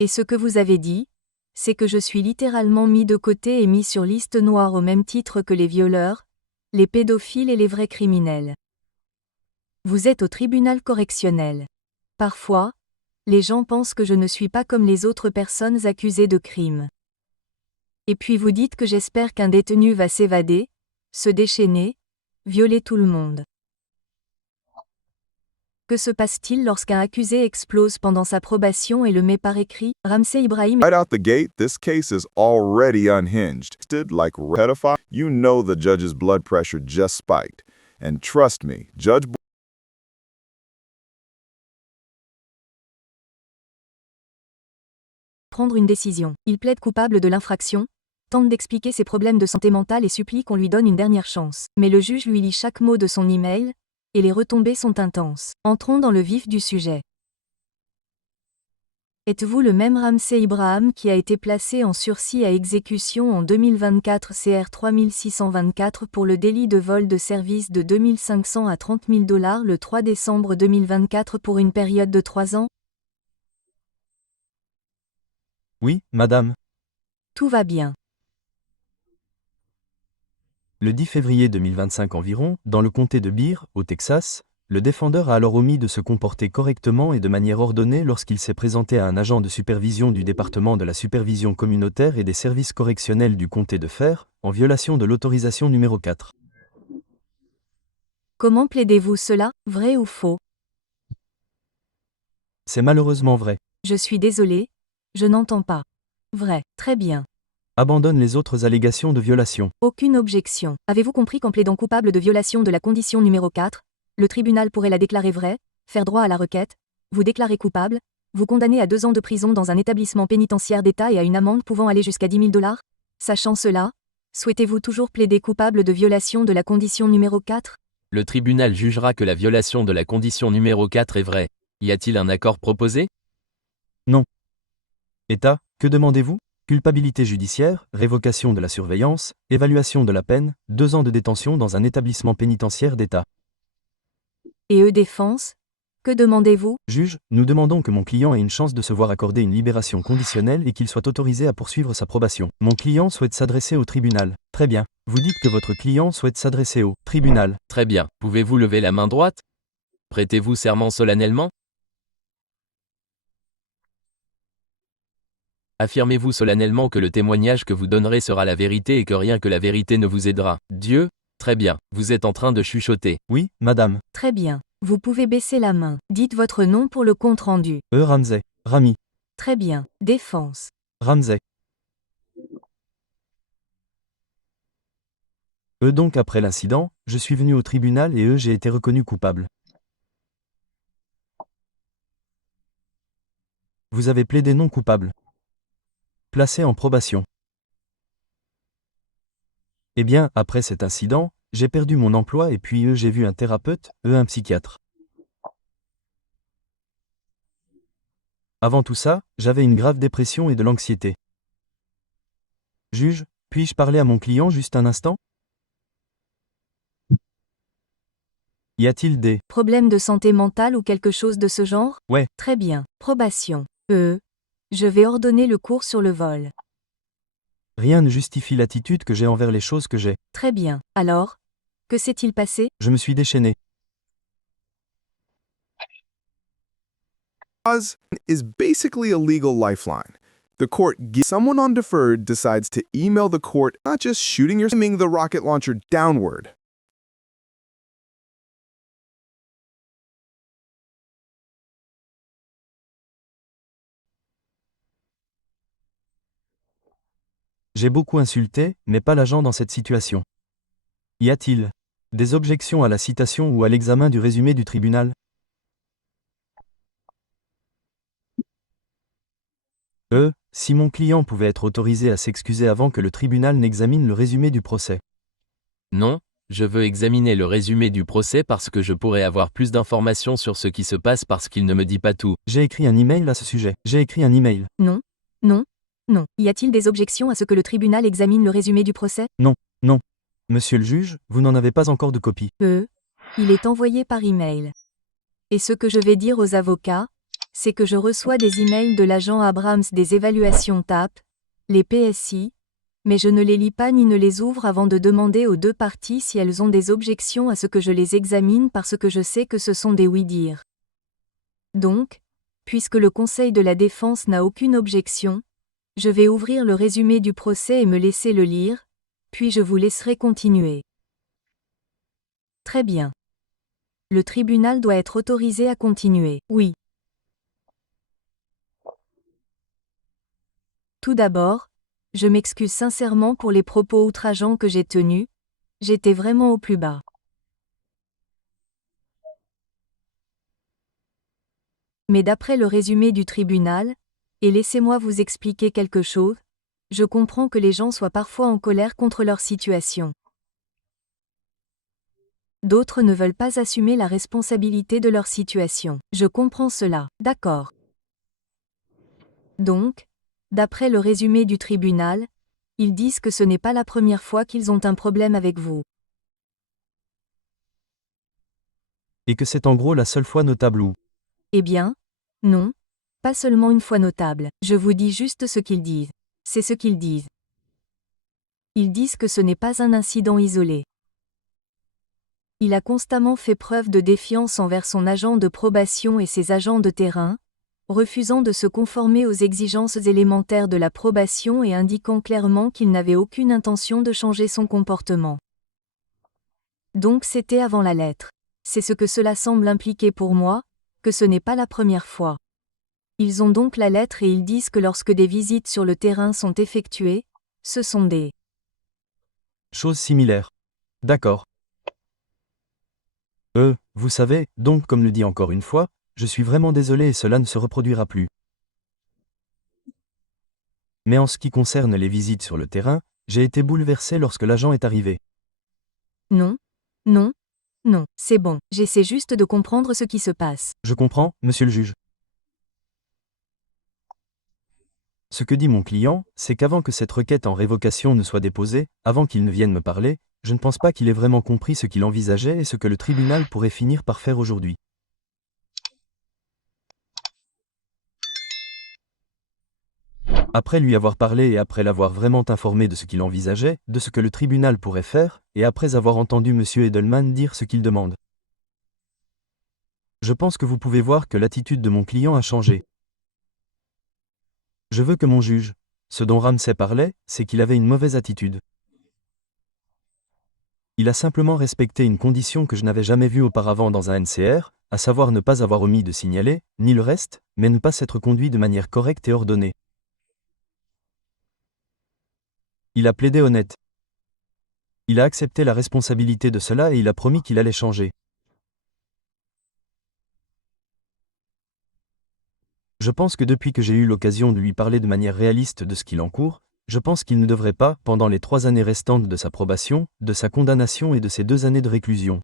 Et ce que vous avez dit, c'est que je suis littéralement mis de côté et mis sur liste noire au même titre que les violeurs, les pédophiles et les vrais criminels. Vous êtes au tribunal correctionnel. Parfois, les gens pensent que je ne suis pas comme les autres personnes accusées de crimes. Et puis vous dites que j'espère qu'un détenu va s'évader, se déchaîner, violer tout le monde. Que se passe-t-il lorsqu'un accusé explose pendant sa probation et le met par écrit? Ramsey Ibrahim. Right out the gate, this case is already unhinged. Like pedophile, you know the judge's blood pressure just spiked. And trust me, Judge Prendre une décision. Il plaide coupable de l'infraction, tente d'expliquer ses problèmes de santé mentale et supplie qu'on lui donne une dernière chance. Mais le juge lui lit chaque mot de son email, et les retombées sont intenses. Entrons dans le vif du sujet. Êtes-vous le même Ramsey Ibrahim qui a été placé en sursis à exécution en 2024 CR 3624 pour le délit de vol de service de 2 500 à 30 000 $ le 3 décembre 2024 pour une période de 3 ans? Oui, madame. Tout va bien. Le 10 février 2025 environ, dans le comté de Bear, au Texas, le défendeur a alors omis de se comporter correctement et de manière ordonnée lorsqu'il s'est présenté à un agent de supervision du département de la supervision communautaire et des services correctionnels du comté de Fair, en violation de l'autorisation numéro 4. Comment plaidez-vous cela, vrai ou faux? C'est malheureusement vrai. Je suis désolé, je n'entends pas. Vrai, très bien. Abandonne les autres allégations de violation. Aucune objection. Avez-vous compris qu'en plaidant coupable de violation de la condition numéro 4, le tribunal pourrait la déclarer vraie, faire droit à la requête, vous déclarer coupable, vous condamner à 2 ans de prison dans un établissement pénitentiaire d'État et à une amende pouvant aller jusqu'à 10 000 $? Sachant cela, souhaitez-vous toujours plaider coupable de violation de la condition numéro 4? Le tribunal jugera que la violation de la condition numéro 4 est vraie. Y a-t-il un accord proposé? Non. État, que demandez-vous? Culpabilité judiciaire, révocation de la surveillance, évaluation de la peine, 2 ans de détention dans un établissement pénitentiaire d'État. Et eux défense? Que demandez-vous? Juge, nous demandons que mon client ait une chance de se voir accorder une libération conditionnelle et qu'il soit autorisé à poursuivre sa probation. Mon client souhaite s'adresser au tribunal. Très bien. Vous dites que votre client souhaite s'adresser au tribunal. Très bien. Pouvez-vous lever la main droite? Prêtez-vous serment solennellement? Affirmez-vous solennellement que le témoignage que vous donnerez sera la vérité et que rien que la vérité ne vous aidera? Dieu? Très bien. Vous êtes en train de chuchoter. Oui, madame. Très bien. Vous pouvez baisser la main. Dites votre nom pour le compte rendu. Ramsey. Rami. Très bien. Défense. Ramsey. Donc après l'incident, je suis venu au tribunal et j'ai été reconnu coupable. Vous avez plaidé non coupable. Placé en probation. Eh bien, après cet incident, j'ai perdu mon emploi et puis j'ai vu un thérapeute, un psychiatre. Avant tout ça, j'avais une grave dépression et de l'anxiété. Juge, puis-je parler à mon client juste un instant? Y a-t-il des problèmes de santé mentale ou quelque chose de ce genre? Ouais. Très bien. Probation. Je vais ordonner le cours sur le vol. Rien ne justifie l'attitude que j'ai envers les choses que j'ai. Très bien. Alors, que s'est-il passé? Je me suis déchaîné. is basically a legal lifeline. The court gives someone on deferred decides to email the court, not just shooting the rocket launcher downward. J'ai beaucoup insulté, mais pas l'agent dans cette situation. Y a-t-il des objections à la citation ou à l'examen du résumé du tribunal? Si mon client pouvait être autorisé à s'excuser avant que le tribunal n'examine le résumé du procès. Non, je veux examiner le résumé du procès parce que je pourrais avoir plus d'informations sur ce qui se passe parce qu'il ne me dit pas tout. J'ai écrit un email à ce sujet. Non. Non. Non. Y a-t-il des objections à ce que le tribunal examine le résumé du procès? Non. Monsieur le juge, vous n'en avez pas encore de copie. Il est envoyé par email. Et ce que je vais dire aux avocats, c'est que je reçois des emails de l'agent Abrams des évaluations TAP, les PSI, mais je ne les lis pas ni ne les ouvre avant de demander aux deux parties si elles ont des objections à ce que je les examine parce que je sais que ce sont des oui-dire. Donc, puisque le Conseil de la Défense n'a aucune objection, je vais ouvrir le résumé du procès et me laisser le lire, puis je vous laisserai continuer. Très bien. Le tribunal doit être autorisé à continuer. Oui. Tout d'abord, je m'excuse sincèrement pour les propos outrageants que j'ai tenus, j'étais vraiment au plus bas. Mais d'après le résumé du tribunal, et laissez-moi vous expliquer quelque chose, je comprends que les gens soient parfois en colère contre leur situation. D'autres ne veulent pas assumer la responsabilité de leur situation. Je comprends cela, d'accord. Donc, d'après le résumé du tribunal, ils disent que ce n'est pas la première fois qu'ils ont un problème avec vous. Et que c'est en gros la seule fois notable où. Eh bien, non, pas seulement une fois notable, je vous dis juste ce qu'ils disent. C'est ce qu'ils disent. Ils disent que ce n'est pas un incident isolé. Il a constamment fait preuve de défiance envers son agent de probation et ses agents de terrain, refusant de se conformer aux exigences élémentaires de la probation et indiquant clairement qu'il n'avait aucune intention de changer son comportement. Donc c'était avant la lettre. C'est ce que cela semble impliquer pour moi, que ce n'est pas la première fois. Ils ont donc la lettre et ils disent que lorsque des visites sur le terrain sont effectuées, ce sont des Chose similaire. D'accord. Vous savez, donc comme le dit encore une fois, je suis vraiment désolé et cela ne se reproduira plus. Mais en ce qui concerne les visites sur le terrain, j'ai été bouleversé lorsque l'agent est arrivé. non, non, non, c'est bon, j'essaie juste de comprendre ce qui se passe. Je comprends, monsieur le juge. Ce que dit mon client, c'est qu'avant que cette requête en révocation ne soit déposée, avant qu'il ne vienne me parler, je ne pense pas qu'il ait vraiment compris ce qu'il envisageait et ce que le tribunal pourrait finir par faire aujourd'hui. Après lui avoir parlé et après l'avoir vraiment informé de ce qu'il envisageait, de ce que le tribunal pourrait faire, et après avoir entendu M. Edelman dire ce qu'il demande. Je pense que vous pouvez voir que l'attitude de mon client a changé. Je veux que mon juge. Ce dont Ramsay parlait, c'est qu'il avait une mauvaise attitude. Il a simplement respecté une condition que je n'avais jamais vue auparavant dans un NCR, à savoir ne pas avoir omis de signaler, ni le reste, mais ne pas s'être conduit de manière correcte et ordonnée. Il a plaidé honnête. Il a accepté la responsabilité de cela et il a promis qu'il allait changer. Je pense que depuis que j'ai eu l'occasion de lui parler de manière réaliste de ce qu'il encourt, je pense qu'il ne devrait pas, pendant les 3 années restantes de sa probation, de sa condamnation et de ses 2 années de réclusion.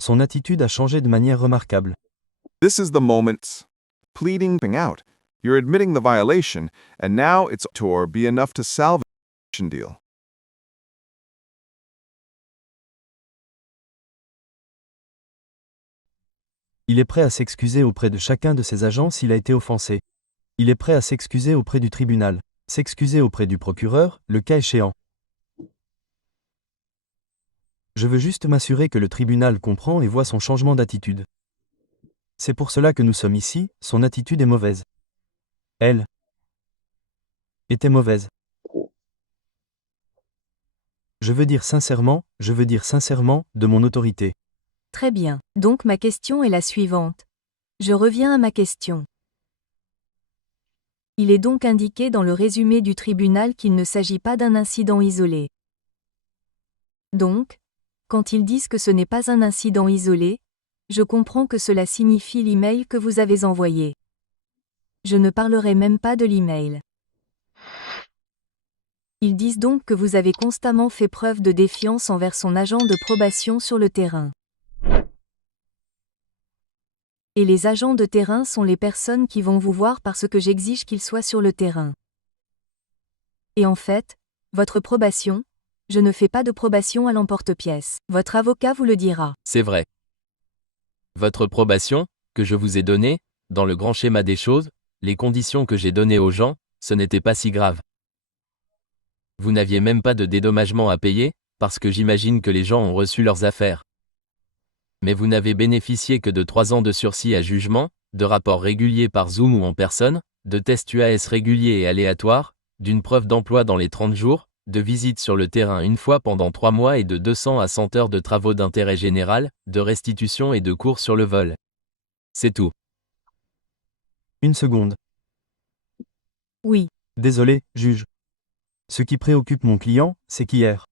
Son attitude a changé de manière remarquable. This is the moment. Pleading out. You're admitting the violation, and now it's to be enough to salvage the deal. Il est prêt à s'excuser auprès de chacun de ses agents s'il a été offensé. Il est prêt à s'excuser auprès du tribunal, s'excuser auprès du procureur, le cas échéant. Je veux juste m'assurer que le tribunal comprend et voit son changement d'attitude. C'est pour cela que nous sommes ici, son attitude est mauvaise. Elle était mauvaise. Je veux dire sincèrement, de mon autorité. Très bien, donc ma question est la suivante. Je reviens à ma question. Il est donc indiqué dans le résumé du tribunal qu'il ne s'agit pas d'un incident isolé. Donc, quand ils disent que ce n'est pas un incident isolé, je comprends que cela signifie l'email que vous avez envoyé. Je ne parlerai même pas de l'email. Ils disent donc que vous avez constamment fait preuve de défiance envers son agent de probation sur le terrain. Et les agents de terrain sont les personnes qui vont vous voir parce que j'exige qu'ils soient sur le terrain. Et en fait, votre probation, je ne fais pas de probation à l'emporte-pièce. Votre avocat vous le dira. C'est vrai. Votre probation, que je vous ai donnée, dans le grand schéma des choses, les conditions que j'ai données aux gens, ce n'était pas si grave. Vous n'aviez même pas de dédommagement à payer, parce que j'imagine que les gens ont reçu leurs affaires. Mais vous n'avez bénéficié que de 3 ans de sursis à jugement, de rapports réguliers par Zoom ou en personne, de tests UAS réguliers et aléatoires, d'une preuve d'emploi dans les 30 jours, de visites sur le terrain une fois pendant 3 mois et de 200 à 100 heures de travaux d'intérêt général, de restitution et de cours sur le vol. C'est tout. Une seconde. Oui, Désolé, juge. Ce qui préoccupe mon client, c'est qu'hier,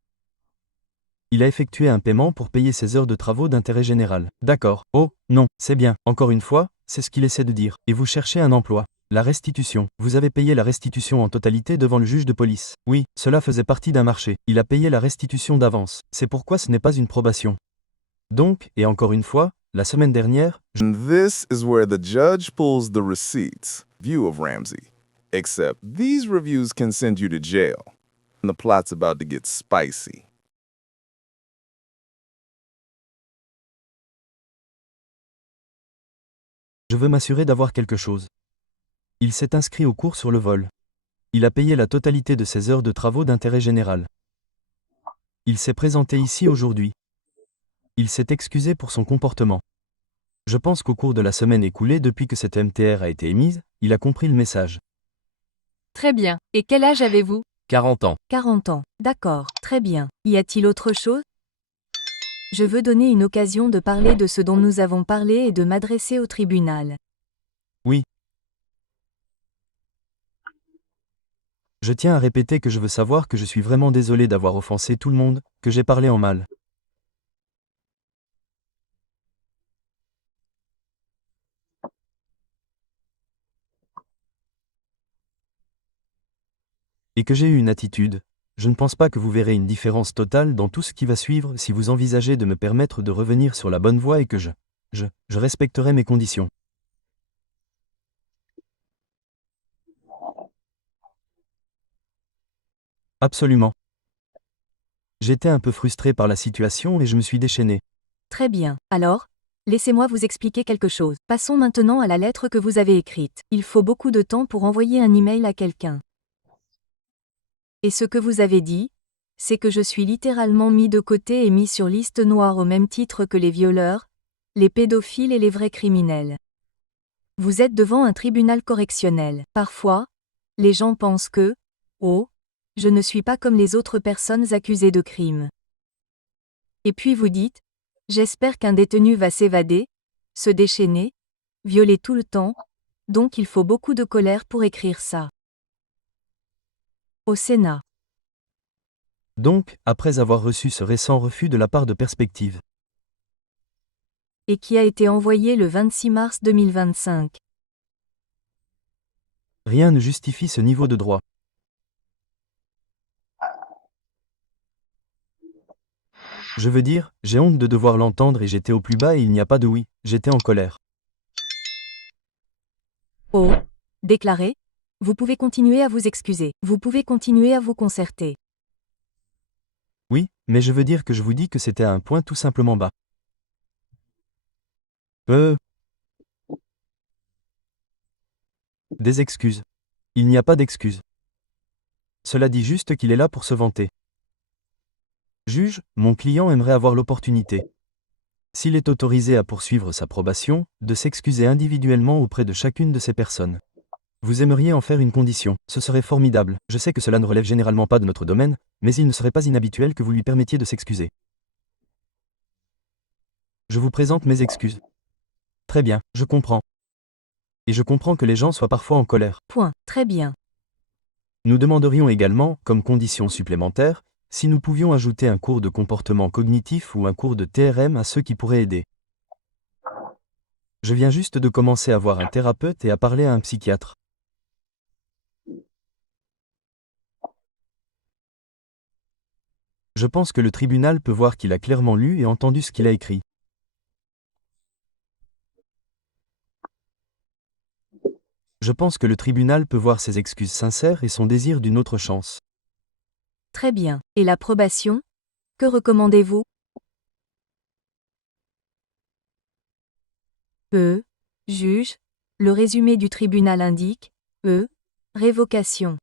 il a effectué un paiement pour payer ses heures de travaux d'intérêt général. D'accord. Oh, non, c'est bien. Encore une fois, c'est ce qu'il essaie de dire. Et vous cherchez un emploi. La restitution. Vous avez payé la restitution en totalité devant le juge de police. Oui, cela faisait partie d'un marché. Il a payé la restitution d'avance. C'est pourquoi ce n'est pas une probation. Donc, et encore une fois, la semaine dernière, And this is where the judge pulls the receipts view of Ramsey. Except these reviews can send you to jail. And the plot's about to get spicy. je veux m'assurer d'avoir quelque chose. Il s'est inscrit au cours sur le vol. Il a payé la totalité de ses heures de travaux d'intérêt général. Il s'est présenté ici aujourd'hui. Il s'est excusé pour son comportement. Je pense qu'au cours de la semaine écoulée depuis que cette MTR a été émise, il a compris le message. très bien. Et quel âge avez-vous? 40 ans. 40 ans. D'accord, très bien. Y a-t-il autre chose? Je veux donner une occasion de parler de ce dont nous avons parlé et de m'adresser au tribunal. Oui. Je tiens à répéter que je veux savoir que je suis vraiment désolé d'avoir offensé tout le monde, que j'ai parlé en mal. Et que j'ai eu une attitude. Je ne pense pas que vous verrez une différence totale dans tout ce qui va suivre si vous envisagez de me permettre de revenir sur la bonne voie et que je respecterai mes conditions. Absolument. J'étais un peu frustré par la situation et je me suis déchaîné. Très bien. Alors, laissez-moi vous expliquer quelque chose. Passons maintenant à la lettre que vous avez écrite. Il faut beaucoup de temps pour envoyer un email à quelqu'un. Et ce que vous avez dit, c'est que je suis littéralement mis de côté et mis sur liste noire au même titre que les violeurs, les pédophiles et les vrais criminels. Vous êtes devant un tribunal correctionnel. Parfois, les gens pensent que, oh, je ne suis pas comme les autres personnes accusées de crime. Et puis vous dites, j'espère qu'un détenu va s'évader, se déchaîner, violer tout le temps, donc il faut beaucoup de colère pour écrire ça. Au Sénat. Donc, après avoir reçu ce récent refus de la part de Perspective, Et qui a été envoyé le 26 mars 2025. rien ne justifie ce niveau de droit. Je veux dire, j'ai honte de devoir l'entendre et j'étais au plus bas et il n'y a pas de oui, j'étais en colère. Oh, déclaré, vous pouvez continuer à vous excuser, vous pouvez continuer à vous concerter. Oui, mais je veux dire que je vous dis que c'était à un point tout simplement bas. Des excuses. Il n'y a pas d'excuses. Cela dit juste qu'il est là pour se vanter. Juge, mon client aimerait avoir l'opportunité, s'il est autorisé à poursuivre sa probation, de s'excuser individuellement auprès de chacune de ces personnes. Vous aimeriez en faire une condition, ce serait formidable. Je sais que cela ne relève généralement pas de notre domaine, mais il ne serait pas inhabituel que vous lui permettiez de s'excuser. Je vous présente mes excuses. Très bien, je comprends. Et je comprends que les gens soient parfois en colère. Point. Très bien. Nous demanderions également, comme condition supplémentaire, si nous pouvions ajouter un cours de comportement cognitif ou un cours de TRM à ceux qui pourraient aider. Je viens juste de commencer à voir un thérapeute et à parler à un psychiatre. Je pense que le tribunal peut voir qu'il a clairement lu et entendu ce qu'il a écrit. Je pense que le tribunal peut voir ses excuses sincères et son désir d'une autre chance. Très bien. Et l'approbation? Que recommandez-vous? Juge, le résumé du tribunal indique, révocation.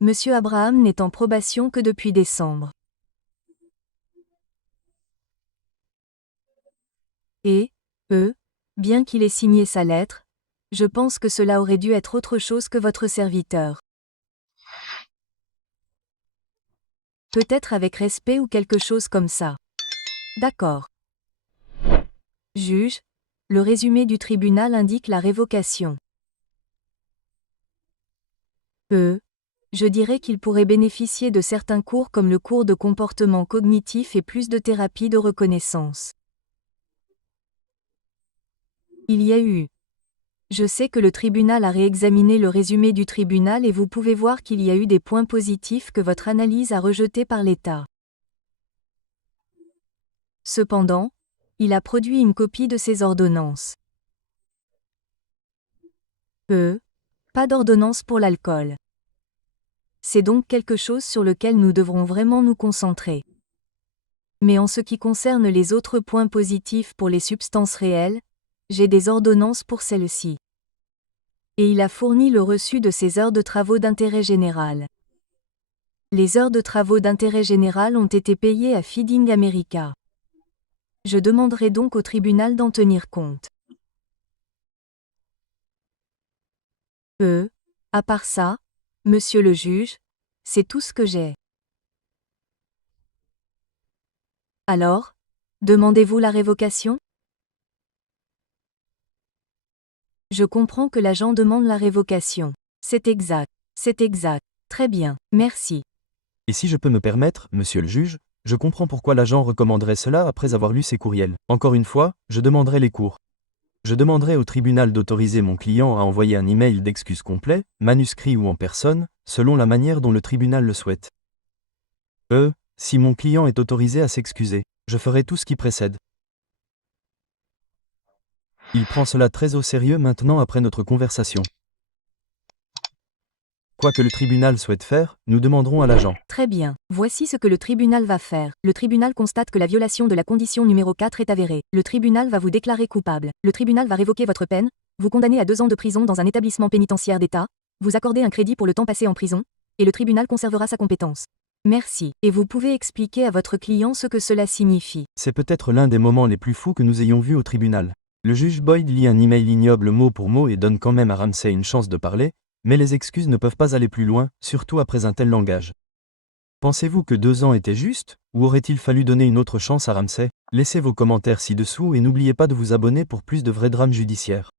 Monsieur Abraham n'est en probation que depuis décembre. Et, bien qu'il ait signé sa lettre, je pense que cela aurait dû être autre chose que votre serviteur. Peut-être avec respect ou quelque chose comme ça. D'accord. Juge, le résumé du tribunal indique la révocation. Je dirais qu'il pourrait bénéficier de certains cours comme le cours de comportement cognitif et plus de thérapie de reconnaissance. Il y a eu. Je sais que le tribunal a réexaminé le résumé du tribunal et vous pouvez voir qu'il y a eu des points positifs que votre analyse a rejetés par l'État. Cependant, il a produit une copie de ces ordonnances. Pas d'ordonnance pour l'alcool. C'est donc quelque chose sur lequel nous devrons vraiment nous concentrer. Mais en ce qui concerne les autres points positifs pour les substances réelles, j'ai des ordonnances pour celles-ci. Et il a fourni le reçu de ses heures de travaux d'intérêt général. Les heures de travaux d'intérêt général ont été payées à Feeding America. Je demanderai donc au tribunal d'en tenir compte. À part ça, monsieur le juge, c'est tout ce que j'ai. Alors, demandez-vous la révocation ? Je comprends que l'agent demande la révocation. C'est exact. Très bien, merci. Et si je peux me permettre, monsieur le juge, je comprends pourquoi l'agent recommanderait cela après avoir lu ses courriels. Encore une fois, je demanderai les cours. Je demanderai au tribunal d'autoriser mon client à envoyer un email d'excuse complet, manuscrit ou en personne, selon la manière dont le tribunal le souhaite. Si mon client est autorisé à s'excuser, je ferai tout ce qui précède. Il prend cela très au sérieux maintenant après notre conversation. Quoi que le tribunal souhaite faire, nous demanderons à l'agent. Très bien. Voici ce que le tribunal va faire. Le tribunal constate que la violation de la condition numéro 4 est avérée. Le tribunal va vous déclarer coupable. Le tribunal va révoquer votre peine, vous condamner à 2 ans de prison dans un établissement pénitentiaire d'État, vous accorder un crédit pour le temps passé en prison, et le tribunal conservera sa compétence. Merci. Et vous pouvez expliquer à votre client ce que cela signifie. C'est peut-être l'un des moments les plus fous que nous ayons vus au tribunal. Le juge Boyd lit un email ignoble mot pour mot et donne quand même à Ramsey une chance de parler, mais les excuses ne peuvent pas aller plus loin, surtout après un tel langage. Pensez-vous que 2 ans était juste, ou aurait-il fallu donner une autre chance à Ramsey ? Laissez vos commentaires ci-dessous et n'oubliez pas de vous abonner pour plus de vrais drames judiciaires.